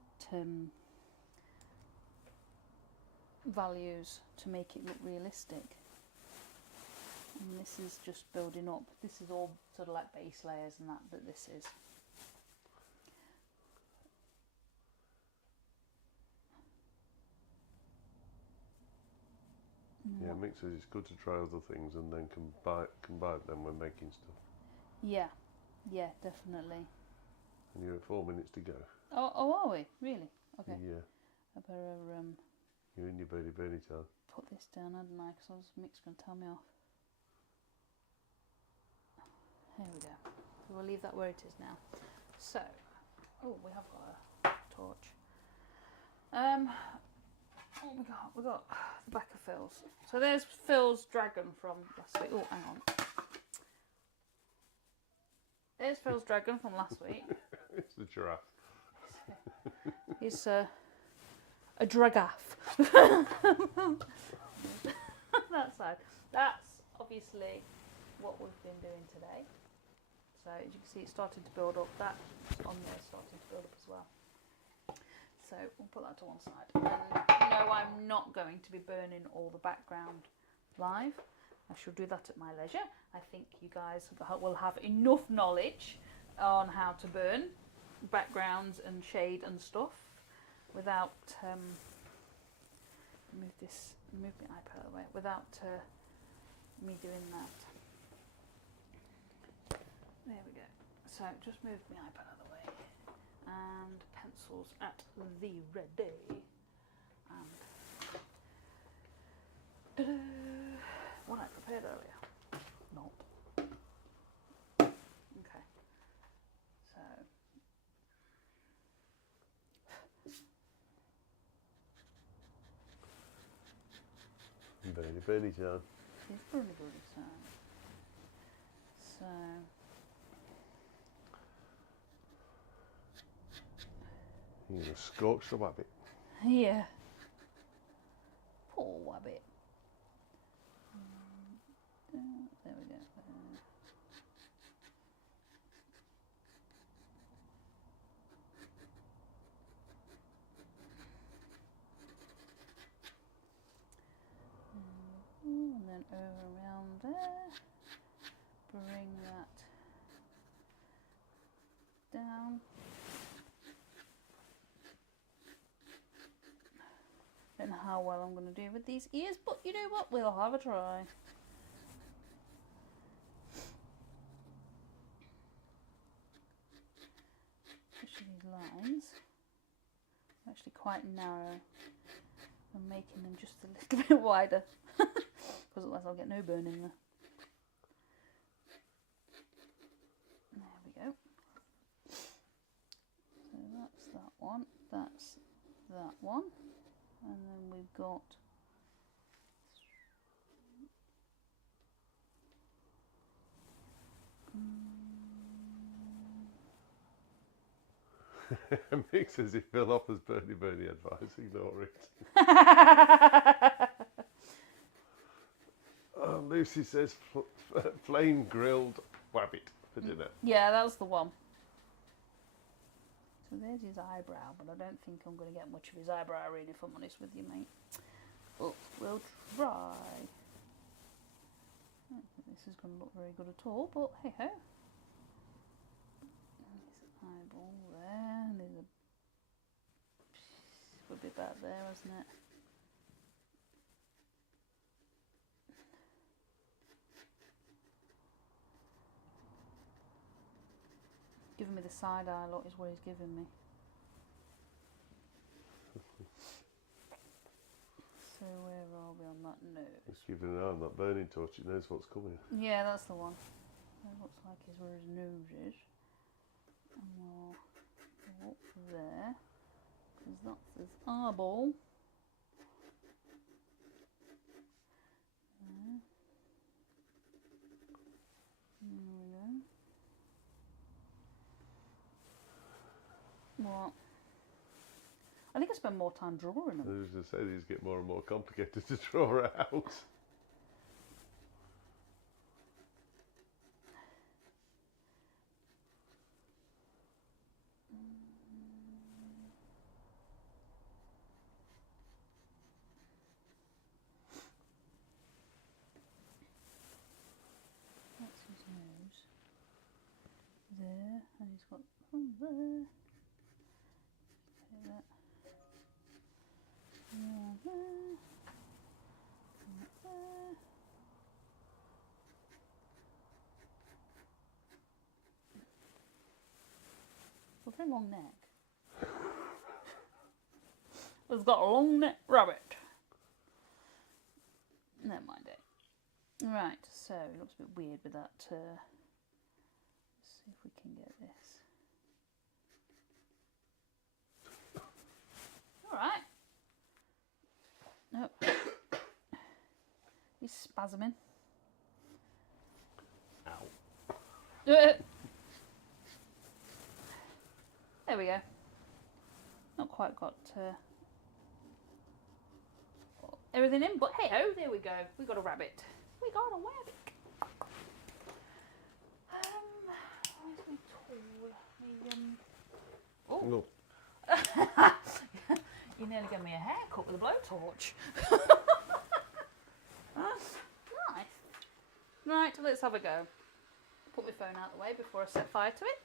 values to make it look realistic. And this is just building up. This is all sort of like base layers and that this is. Yeah, Mick says it's good to try other things and then combine them when making stuff. Yeah, definitely. And you're at 4 minutes to go. Oh, are we? Really? Okay. Yeah. I better You're in your Bernie time. put this down, hadn't I? Because Mick's going to tell me off. There we go. So we'll leave that where it is now. So, we have got a torch. What we got? We got the back of Phil's. So there's Phil's dragon from last week. Oh, hang on. There's Phil's dragon from last week. It's the giraffe. He's a dragaffe. That side. That's obviously what we've been doing today. So as you can see, it started to build up. That on there started to build up as well. So So we'll put that to one side. And no, I'm not going to be burning all the background live. I shall do that at my leisure. I think you guys will have enough knowledge on how to burn backgrounds and shade and stuff without move my iPad out of the way, without me doing that. There we go. So just move my iPad out of the way and pencils at the ready. And ta-da, what I prepared earlier. Not. Okay. So Bernie John. it's pretty good. So You're going to scorch the rabbit. yeah. Poor wabbit. There we go. And then over around there. Bring that down. Don't know how well I'm going to do with these ears, but you know what? We'll have a try. Especially these lines are actually quite narrow. I'm making them just a little bit wider, because otherwise I'll get no burn in there. There we go. So that's that one. That's that one. And then we've got Mick says he fell off as Bernie advice, ignore it. Lucy says flame grilled wabbit for dinner. Yeah, that's the one. So there's his eyebrow, but I don't think I'm going to get much of his eyebrow really, if I'm honest with you, mate. But we'll try. I don't think this is going to look very good at all, but hey ho. His eyeball there, and there's a bit back there, isn't it? Giving me the side eye look is what he's giving me. So where are we on that nose? Just keeping an eye on that burning torch, it knows what's coming. Yeah, that's the one. It looks like is where his nose is. And we'll go up there, because that's his eyeball. There. There we go. What? I think I spend more time drawing them. I was just saying these get more and more complicated to draw out. That's his nose. There, and he's got from there. Take that. Yeah, there. And there. Got a very long neck. It's got a long neck rabbit. Never mind it. Right, so it looks a bit weird with that. Let's see if we can get this. Alright. Nope. He's spasming. Ow. There we go. Not quite got everything in, but hey ho, there we go. We got a rabbit. We got a rabbit. Where's my tool? No. nearly gave me a haircut with a blowtorch. Nice. Right, let's have a go. Put my phone out the way before I set fire to it.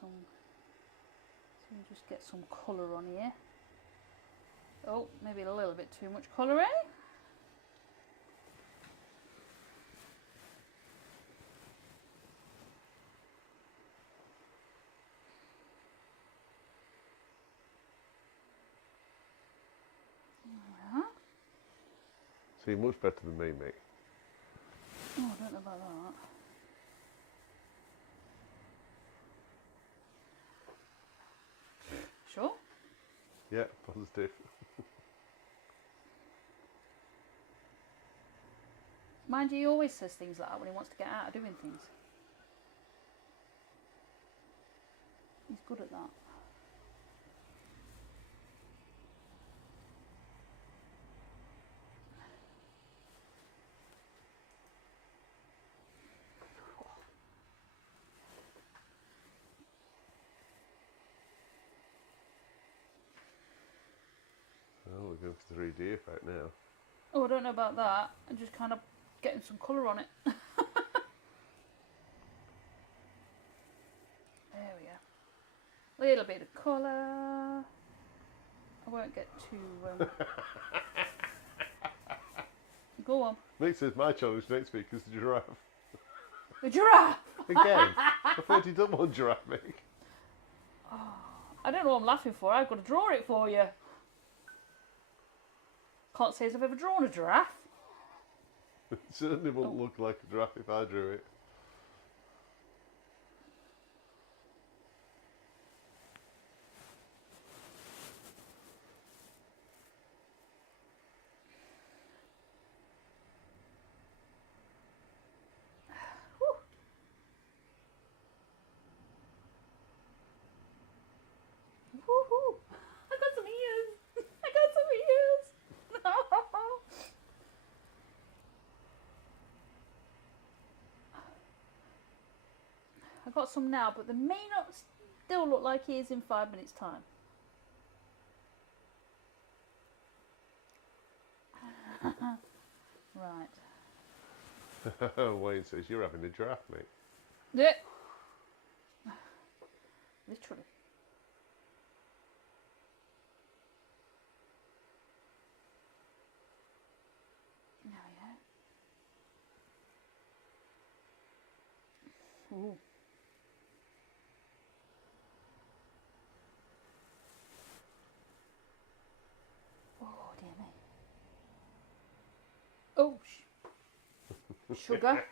So just get some colour on here. Oh, maybe a little bit too much colour, eh? So you're much better than me, Mick. Oh, I don't know about that. Sure? Yeah, positive. Mind you, he always says things like that when he wants to get out of doing things. He's good at that. Oh, we're going for 3D effect now. Oh, I don't know about that. I'm just kind of getting some colour on it. There we go. Little bit of colour. I won't get too... Go on. Mick says my challenge next week is the giraffe. The giraffe! Again? I thought you'd done one giraffe, Mick. Oh, I don't know what I'm laughing for. I've got to draw it for you. Can't say as I've ever drawn a giraffe. It certainly wouldn't look like a giraffe if I drew it. Woohoo! I got some ears! I got some ears! I got some now, but they may not still look like ears in 5 minutes' time. Right. Wayne says you're having a giraffe, Mick. Yeah. Literally. There we go. Ooh. Oh, dear me. Oh, sugar.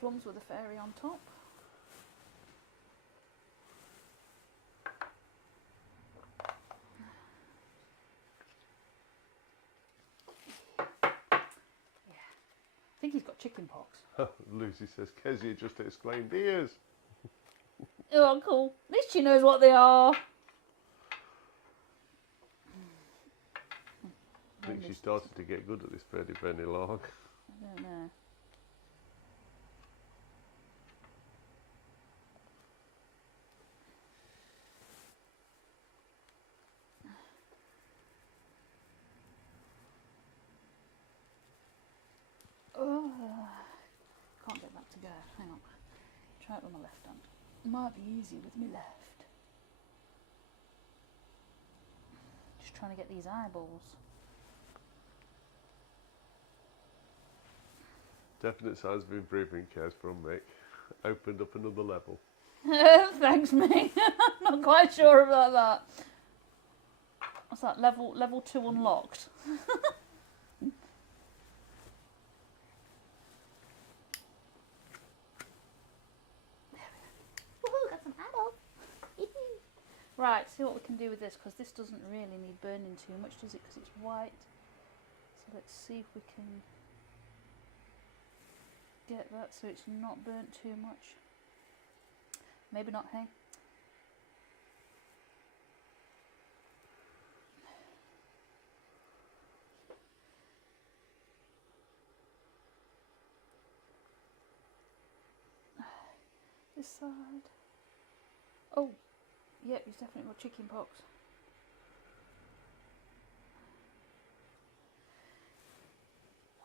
Plums with a fairy on top. I think he's got chicken pox. Lucy says, Kezia just explained ears. Oh, cool. At least she knows what they are. I think she started to get good at this Birdie Benny log. I don't know. Oh, can't get that to go. Hang on. Try it with my left hand. Might be easier with my left. Just trying to get these eyeballs. Definite signs of improvement, Kez, from Mick. Opened up another level. Thanks, mate. Not quite sure about that. What's that? Level 2 unlocked. Got some eyeballs. Right, see what we can do with this, because this doesn't really need burning too much, does it? Because it's white. So let's see if we can get that so it's not burnt too much. Maybe not, hey? This side. Oh, yeah, he's definitely got chicken pox.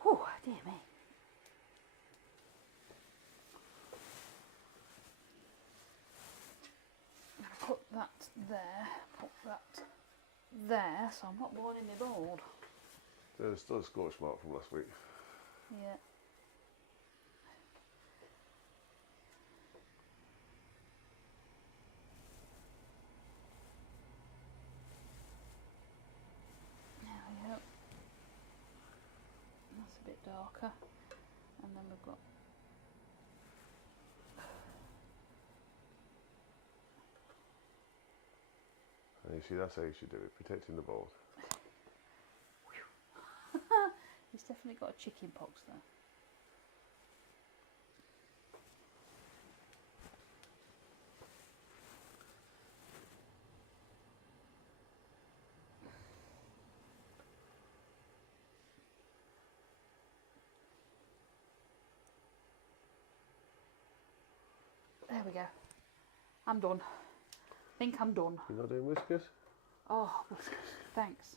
Whew, dear me. Put that there, put that there, so I'm not boarding my board. There's still a scorch mark from last week. Yeah. There we go. That's a bit darker. And then we've got And you see, that's how you should do it, protecting the board. he's definitely got a chicken pox there. There we go. I'm done. I think I'm done. You're not doing whiskers? Oh, thanks.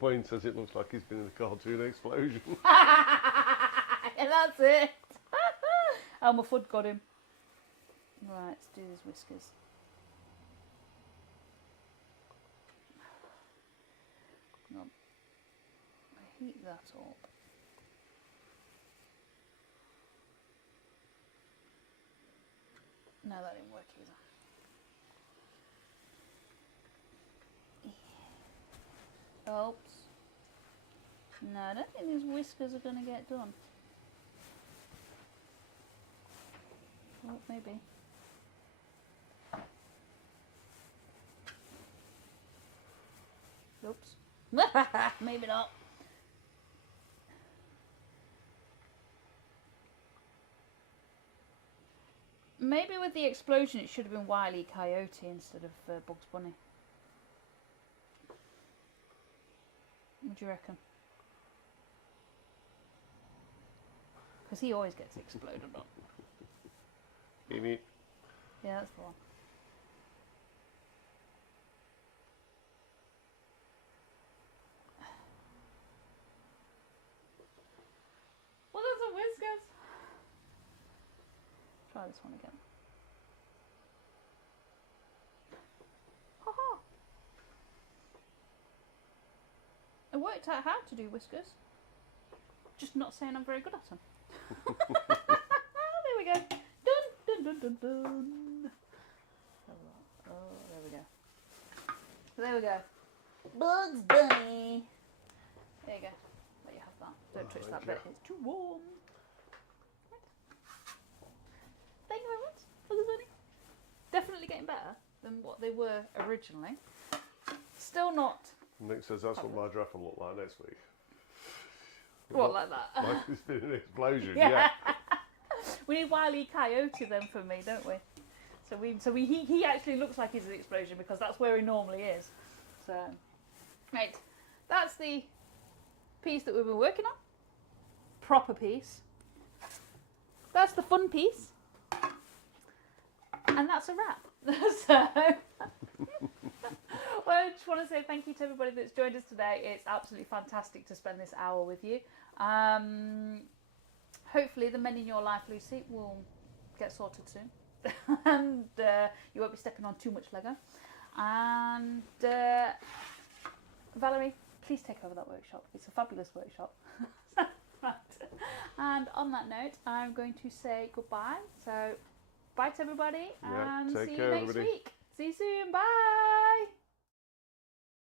Wayne says it looks like he's been in a cartoon explosion. And that's it. Oh, my foot got him. Right, let's do his whiskers. No. Heat that up. No, that didn't work either. Oops. No, I don't think these whiskers are going to get done. Oh, maybe. Oops. Maybe not. Maybe with the explosion it should have been Wile E. Coyote instead of Bugs Bunny. What do you reckon? Because he always gets exploded on. Amy. Yeah, that's the one. Well, there's some whiskers. Try this one again. Haha. I worked out how to do whiskers. Just not saying I'm very good at them. There we go. Dun dun dun dun dun. Oh, there we go. There we go. Bugs Bunny. There you go. Let you have that. Don't touch that bit. It's too warm. Thank you very much, Bugs Bunny. Definitely getting better than what they were originally. Still not. Nick says that's what my draft will look like next week. What, like that? Like it's been an explosion, Yeah. yeah. We need Wile E. Coyote then for me, don't we? He actually looks like he's an explosion because that's where he normally is. So, right, that's the piece that we've been working on. Proper piece. That's the fun piece. And that's a wrap. So, well, I just want to say thank you to everybody that's joined us today. It's absolutely fantastic to spend this hour with you. Hopefully the men in your life, Lucy, will get sorted soon. And you won't be stepping on too much Lego. And Valerie, please take over that workshop. It's a fabulous workshop. Right. And on that note, I'm going to say goodbye. So, bye to everybody, and see you next week. See you soon. Bye.